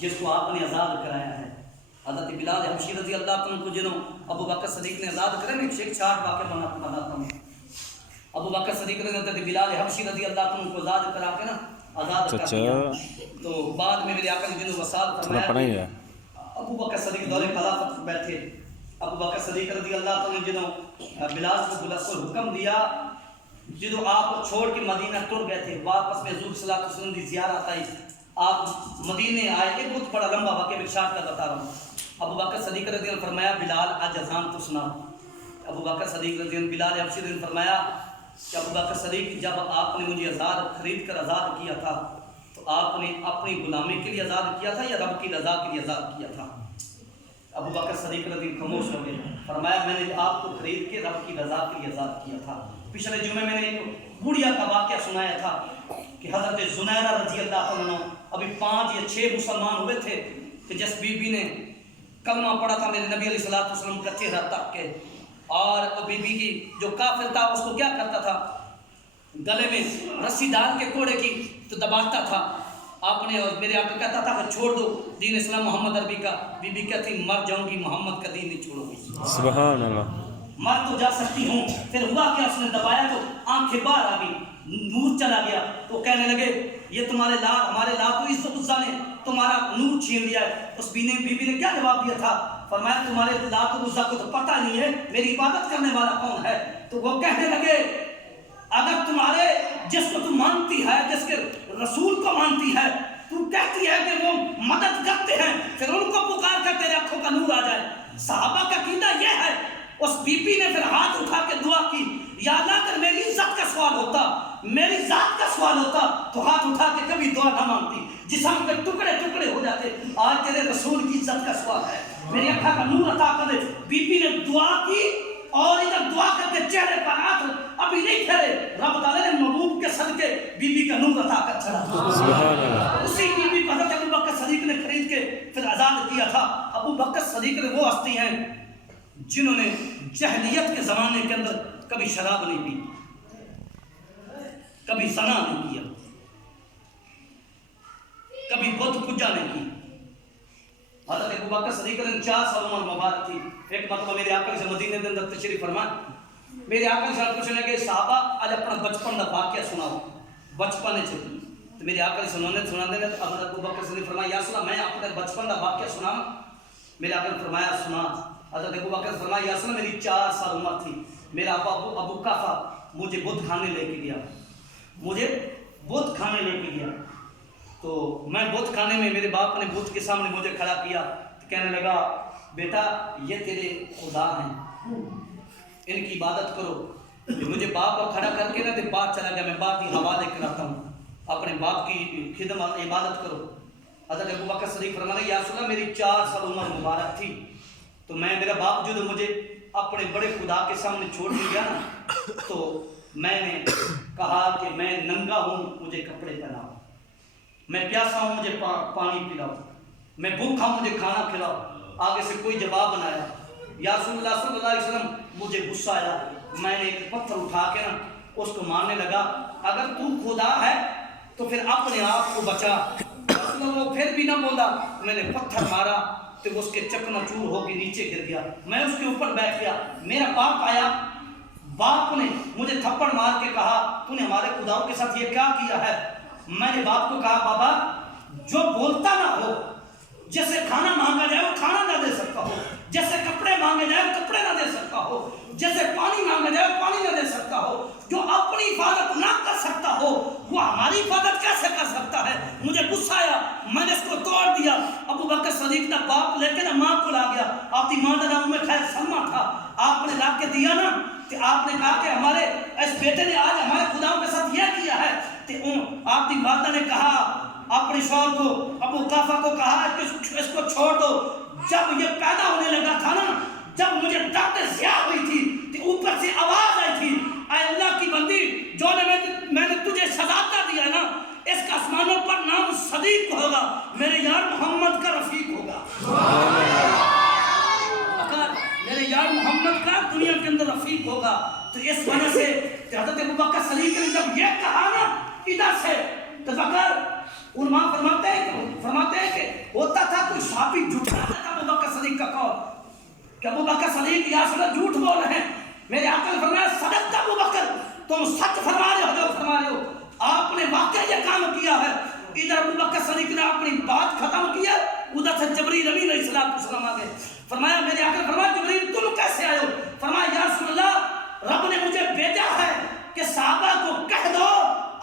جس کو آپ نے آزاد کرایا ہے. حضرت بلال حبشی رضی اللہ عنہ کو جنہوں ابو بکر صدیق نے آزاد کرے. میں ایک شارٹ واقعہ بناتا ہوں. ابو بکر صدیق نے حضرت بلال حبشی رضی اللہ عنہ کو آزاد کرا کے نا آزاد کر دیا. تو بعد میں میرے آقا نے جنہوں وصال فرمایا ابو بکر صدیق دور خلافت بیٹھے. ابو بکر صدیق رضی اللہ عنہ نے جنہوں بلال کو حکم دیا جدو آپ کو چھوڑ کے مدینہ ٹر گئے تھے. واپس میں حضور صلی اللہ علیہ وسلم کی زیارت آئی. آپ مدینے آئے. ایک بہت بڑا لمبا واقعہ میں ارشاد کا بتا رہا ہوں. ابو بکر صدیق رضی اللہ عنہ فرمایا بلال آج اذان تو سنا. ابو بکر صدیق رضی اللہ عنہ بلال حبشی رضی اللہ عنہ فرمایا کہ ابو بکر صدیق جب آپ نے مجھے خرید کر آزاد کیا تھا تو آپ نے اپنی غلامی کے لیے آزاد کیا تھا یا رب کی رضا کے لیے آزاد کیا تھا؟ ابو بکر صدیق رضی اللہ عنہ خاموش ہو گئے. فرمایا میں نے آپ کو خرید کے رب کی رضا کے لیے آزاد کیا تھا. پچھلے جمعے میں نے ایک بڑھیا کا واقعہ سنایا تھا کہ حضرت زنیرہ رضی اللہ عنہ ابھی 5 یا 6 مسلمان ہوئے تھے کہ جس بی بی نے کلمہ پڑھا تھا میرے نبی علیہ الصلوۃ والسلام کا چہرہ تک کے. اور وہ بی بی کی جو کافر تھا اس کو کیا کرتا تھا گلے میں رسی ڈال کے کوڑے کی تو دباتا تھا. آپ نے اور میرے آقا کہتا تھا کہ چھوڑ دو دین اسلام محمد عربی کا. بی بی کہتی مر جاؤں گی محمد کا دین نہیں چھوڑوں گی. سبحان اللہ. مر تو جا سکتی ہوں. پھر ہوا کیا اس نے دبایا تو آنکھیں باہر آ گئی نور چلا گیا. تو کہنے لگے یہ تمہارے لات ہمارے لات عزا نے تمہارا نور چھین لیا ہے. اس بی بی نے کیا جواب دیا تھا؟ فرمایا تمہارے لات عزا کو تو پتہ نہیں ہے میری عبادت کرنے والا کون ہے. تو وہ کہنے لگے اگر تمہارے جس کو تم مانتی ہے جس کے رسول کو مانتی ہے تو کہتی ہے کہ وہ مدد کرتے ہیں پھر ان کو پکار کر تیرے آنکھوں کا نور آ جائے. صحابہ کا عقیدہ یہ ہے. اس بی بی نے پھر ہاتھ اٹھا کے دعا کی یا اللہ اگر میری عزت کا سوال ہوتا میری ذات کا سوال ہوتا تو ہاتھ اٹھا کے کبھی دعا نہ مانگتی. جسم کے ٹکڑے ٹکڑے ہو جاتے. آج تیرے رسول کی عزت کا سوال ہے میری آنکھوں کا نور عطا کر دے. بی بی نے دعا کی اور ادھر دعا کر کے چہرے پر ہاتھ ابھی نہیں پھیرے. رب تعالی نے محبوب کے صدقے بی بی کا نور عطا کر چڑھا. سبحان اللہ. اسی بی بی کو حضرت ابو بکر صدیق نے خرید کے پھر آزاد کیا تھا. ابو بکر صدیق نے وہ ہستی ہیں جنہوں نے جہلیت کے زمانے کے اندر کبھی شراب نہیں پی, کبھی زنا نہیں کیا, کبھی بت پوجا نہیں کی. حضرت ابو بکر صدیق نے 4 سال عمر مبارک تھی. ایک مرتبہ میرے آقا سے مدینے کے اندر تشریف فرما. میرے آقا سے پوچھنے لگے صحابہ آج اپنا بچپن کا واقعہ سناؤ. بچپن تو میرے آقا سے سنا دیں تو حضرت ابو بکر صدیق فرمایا یا رسول اللہ میں اپنے بچپن کا واقعہ سناؤں. میرے آقا نے فرمایا سنا. حضرت ابو بکر فرمایا یا رسول اللہ میری 4 سال عمر تھی. میرا ابو قحافہ مجھے بت کھانے لے کے گیا. مجھے بت کھانے لے کے گیا تو میں بت کھانے میں میرے باپ نے بت کے سامنے مجھے کھڑا کیا تو کہنے لگا بیٹا یہ تیرے خدا ہیں ان کی عبادت کرو. مجھے باپ کو کھڑا کر کے نا تو باپ چلا گیا. میں باپ کی حوالے کراتا ہوں اپنے باپ کی خدمت عبادت کرو. حضرت ابو بکر صدیق فرمایا یا رسول اللہ میری 4 سال عمر مبارک تھی تو میں میرا باپ جو مجھے اپنے بڑے خدا کے سامنے چھوڑ دیا نا تو میں نے کہا کہ میں ننگا ہوں مجھے کپڑے پہناؤ, میں پیاسا ہوں مجھے پانی پلاؤ, میں بھوکا ہوں مجھے کھانا کھلاؤ. آگے سے کوئی جواب نہ آیا. یا رسول اللہ صلی اللہ علیہ وسلم مجھے غصہ آیا. میں نے ایک پتھر اٹھا کے نا اس کو مارنے لگا. اگر تو خدا ہے تو پھر اپنے آپ کو بچا. وہ پھر بھی نہ بولا. میں نے پتھر مارا تو اس کے چکنا چور ہو کے نیچے گر گیا. میں اس کے اوپر بیٹھ گیا. میرا باپ آیا. باپ نے مجھے تھپڑ مار کے کہا تو نے ہمارے خداؤں کے ساتھ یہ کیا کیا ہے؟ میں نے باپ کو کہا بابا جو بولتا نہ ہو, جیسے کھانا مانگا جائے وہ کھانا نہ دے سکتا ہو, جیسے کپڑے مانگے جائے وہ کپڑے نہ دے سکتا ہو, جیسے پانی مانگا جائے وہ پانی نہ دے سکتا ہو, جو اپنی حفاظت نہ کر سکتا ہو وہ ہماری حفاظت کیسے کر سکتا ہے؟ مجھے غصہ آیا. میں نے اس کو توڑ دیا. ابو بکر صدیق کا باپ لے کے نا ماں کو لا گیا. آپ کی ماں کا نام خیر سلمہ تھا. آپ نے لا کے دیا نا کہ آپ نے کہا کہ ہمارے اس بیٹے نے آج ہمارے خداؤں کے ساتھ یہ کیا ہے. آپ کی والدہ نے کہا اپنے شوہر کو ابو قحافہ کو کہا اس کو چھوڑ دو. جب یہ پیدا ہونے لگا تھا نا, جب مجھے ڈاکٹر ضیاء ہوئی تھی تو اوپر سے آواز آئی تھی اے اللہ کی بندی جو میں نے تجھے شہادت دیا نا اس کا آسمانوں پر نام صدیق ہوگا, میرے یار محمد کا رفیق ہوگا. اگر میرے یار محمد کا دنیا کے اندر رفیق ہوگا تو اس وجہ سے حضرت ابو بکر صدیق نے جب یہ کہا نا ادھر سے تذکر علماء فرماتے ہیں کہ ہوتا کہ ابو بکر صدیق یا رسول اللہ جھوٹ بول رہے ہیں. میرے آقا نے فرمایا صدقت ابو بکر، تم سچ فرما رہے ہو جو فرما رہے ہو، آپ نے واقعی یہ کام کیا ہے. ادھر ابو بکر صدیق نے اپنی بات ختم کی ہے، ادھر سے جبریل امین علیہ السلام آ گئے. فرمایا میرے آقا نے فرمایا جبریل تم کیسے آئے ہو؟ فرمایا یا رسول اللہ رب نے مجھے بھیجا ہے کہ صحابہ کو کہہ دو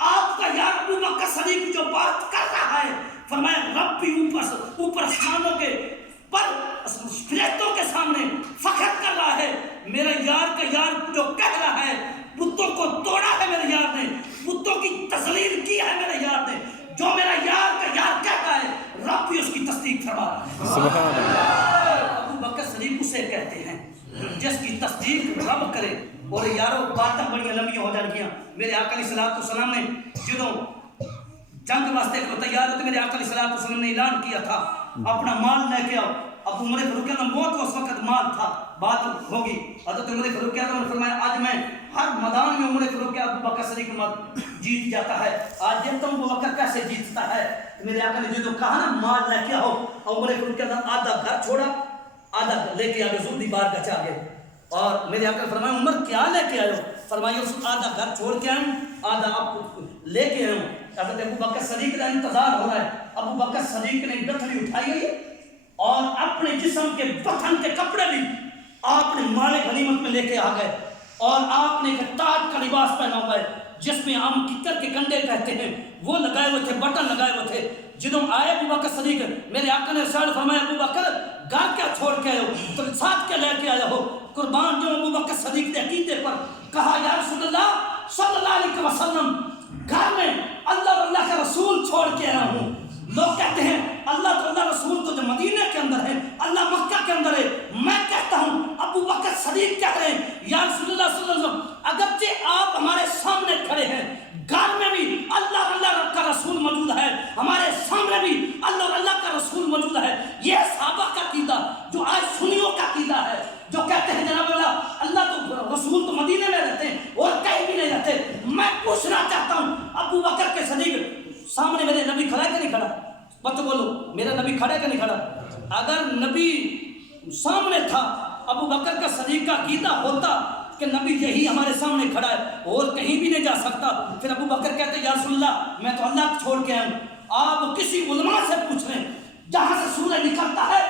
آپ کا یار ابو بکر صدیق جو بات کر رہا ہے، فرمایا رب بھی اوپر آسمانوں کے پر فرشتوں کے سامنے فخر کر رہا ہے، میرا یار کا یار جو کہہ رہا ہے بتوں کو توڑا ہے میرے یار نے، بتوں کی تذلیل کی ہے میرے یار نے، جو میرا یار کا یار کہہ رہا ہے رب بھی اس کی تصدیق فرما رہا ہے. سبحان اللہ. ابو بکر صدیق اسے کہتے ہیں جس کی تصدیق رب کرے. اور یارو باتیں بڑی لمبی ہو جانگیاں. میرے آقا علیہ السلام نے جدوں جنگ واسطے کو تیار ہوتے میرے آقا علیہ السلام نے اعلان کیا تھا اپنا مال لے کے آؤ. اب عمر فاروق اعظم موت اس وقت مال تھا، بات ہوگی. حضرت عمر فاروق اعظم نے فرمایا آج میں ہر میدان میں عمر فاروق ابو بکر صدیق جیت جاتا ہے، آج دیکھتا ہوں ابو بکر کیسے جیتتا ہے. میرے آقا نے جو کہا نا مال لے کے آؤ، عمر فاروق اعظم آدھا گھر چھوڑا آدھا لے کے آگے زور دیوار کا چاہ گئے. اور میرے آقا نے فرمایا عمر کیا لے کے آئے ہو؟ فرمایا رسول آدھا گھر چھوڑ کے آئے آدھا آپ لے کے آئے ہوں. حضرت ابو بکر صدیق کا انتظار ہو رہا ہے. ابو بکر صدیق نے گٹھڑی اٹھائی ہوئی اور اپنے جسم کے بطن کے کپڑے بھی آپ نے مال غنیمت میں لے کے آ گئے. اور آپ نے ایک تاج کا لباس پہنا ہوا ہے جس میں ہم ککر کے کنڈے کہتے ہیں وہ لگائے ہوئے تھے، بٹن لگائے ہوئے تھے. جدوں آئے ابو بکر صدیق میرے آقا نے ارشاد فرمایا ابو بکر گھر کیا چھوڑ کے آئے ہو؟ تو ساتھ کے لے کے آئے ہو. قربان جو ابو بکر صدیق نے عقیدے پر کہا یا رسول اللہ صلی اللہ علیہ وسلم گھر میں اللہ اور اللہ کا رسول چھوڑ کے آیا ہوں. لوگ کہتے ہیں اللہ تو اللہ رسول تو جو مدینہ کے اندر ہے اللہ مکہ کے اندر ہے. میں کہتا ہوں ابو بکر صدیق کہہ رہے ہیں یا رسول اللہ صلی اللہ علیہ وسلم اگرچہ آپ ہمارے سامنے کھڑے ہیں گھر میں بھی اللہ اور اللہ کا رسول موجود ہے، ہمارے سامنے بھی اللہ اور اللہ کا رسول موجود ہے. یہ صحابہ کا عقیدہ جو آج سنیوں کا عقیدہ ہے جو کہتے ہیں جناب اللہ تو رسول تو مدینے میں رہتے ہیں اور کہیں بھی نہیں رہتے. میں پوچھنا چاہتا ہوں ابو بکر کے صدیق سامنے میرے نبی کھڑا ہے کہ نہیں کھڑا؟ بات بولو میرا نبی کھڑا ہے کہ نہیں کھڑا؟ اگر نبی سامنے تھا ابو بکر کا صدیق کا عقیدہ ہوتا کہ نبی یہی ہمارے سامنے کھڑا ہے اور کہیں بھی نہیں جا سکتا، پھر ابو بکر کہتے یا رسول اللہ میں تو اللہ کو چھوڑ کے آیا ہوں. آپ کسی علماء سے پوچھ رہے ہیں جہاں سے سورج نکلتا ہے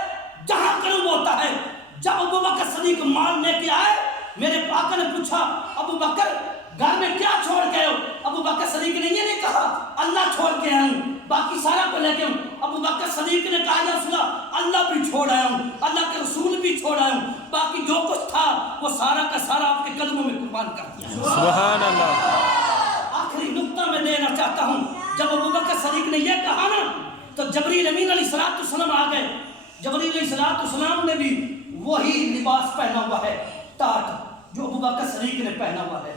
جہاں غروب ہوتا ہے. جب ابو بکر صدیق مال لے کے آئے میرے آقا نے پوچھا ابو بکر گھر میں کیا چھوڑ کے آئے ہو؟ ابو بکر صدیق نے یہ نہیں کہا اللہ چھوڑ کے آیا ہوں باقی سارا کو لے کے ہوں. ابو بکر صدیق نے کہا یا رسول اللہ اللہ بھی چھوڑ آیا ہوں، اللہ کے رسول بھی چھوڑ آیا ہوں، باقی جو کچھ تھا وہ سارا کا سارا آپ کے قدموں میں قربان کر دیا. سبحان اللہ. آخری نقطہ میں دینا چاہتا ہوں جب ابو بکر صدیق نے یہ کہا نا تو جبریل امین علیہ السلام آ گئے. جبریل علیہ السلام نے بھی وہی لباس پہنا ہوا ہے تاج جو ابو بکر صدیق نے پہنا ہوا ہے.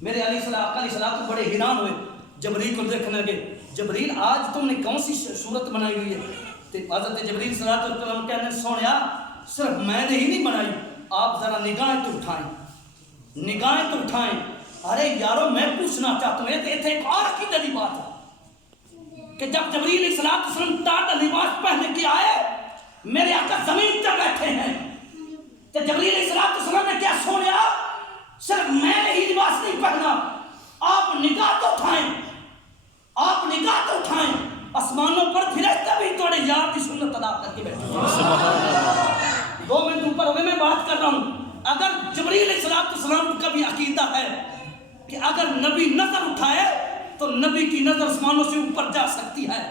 میرے علیہ السلام بڑے حیران ہوئے جبریل کو دیکھنے لگے. جبریل آج تم نے کون سی صورت بنائی ہوئی ہے؟ تو حضرت جبریل صلی اللہ علیہ وسلم کہنے سونیا صرف میں نے ہی نہیں بنائی، آپ ذرا نگاہیں تو اٹھائیں، نگاہیں تو اٹھائیں. ارے یارو میں پوچھنا چاہتا ہوں ایک اور عقیدے کی بات ہے کہ جب جبریل علیہ السلام تاج لباس پہن کے آئے میرے آقا زمین پہ بیٹھے ہیں تو جبریل علیہ السلام نے کیا سونیا صرف میں نے ہی لباس نہیں پہنا، آپ نگاہ تو اٹھائیں، آپ نگاہ تو اٹھائیں. آسمانوں پر فرشتے بھی توڑے یار کی سنت ادا کر کے بیٹھے. 2 منٹ اوپر ہو گئے میں بات کر رہا ہوں. اگر جبریل علیہ السلام کا بھی عقیدہ ہے کہ اگر نبی نظر اٹھائے تو نبی کی نظر آسمانوں سے اوپر جا سکتی ہے.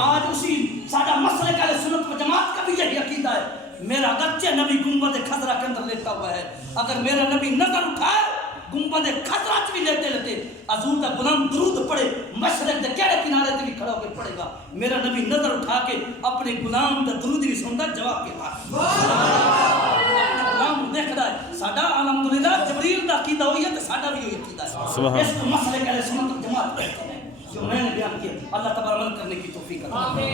آج اسی سادہ مسئلے کا سنت و جماعت کا بھی یہی عقیدہ ہے. میرا اگرچہ نبی گنبد خضرا کے اندر لیتا ہوا ہے، اگر میرا نبی نظر اٹھائے گنبد خضرا بھی لیتے حضور کا غلام درود پڑھے مشرق کے کہڑے کنارے تے بھی کھڑا ہو کے پڑھے گا. میرا نبی نظر اٹھا کے اپنے غلام دا درود بھی سندا جواب کے بعد غلام دیکھ رہا ہے. ساڈا الحمدللہ جبریل دا عقیدہ ہوئی ہے تے ساڈا بھی ہوئی عقیدہ ہے. اس کو مسئلے کا سنت جماعت کہتے ہیں جو میں نے بیان کیا. اللہ تبارک کرنے کی توفیق عطا فرمائے.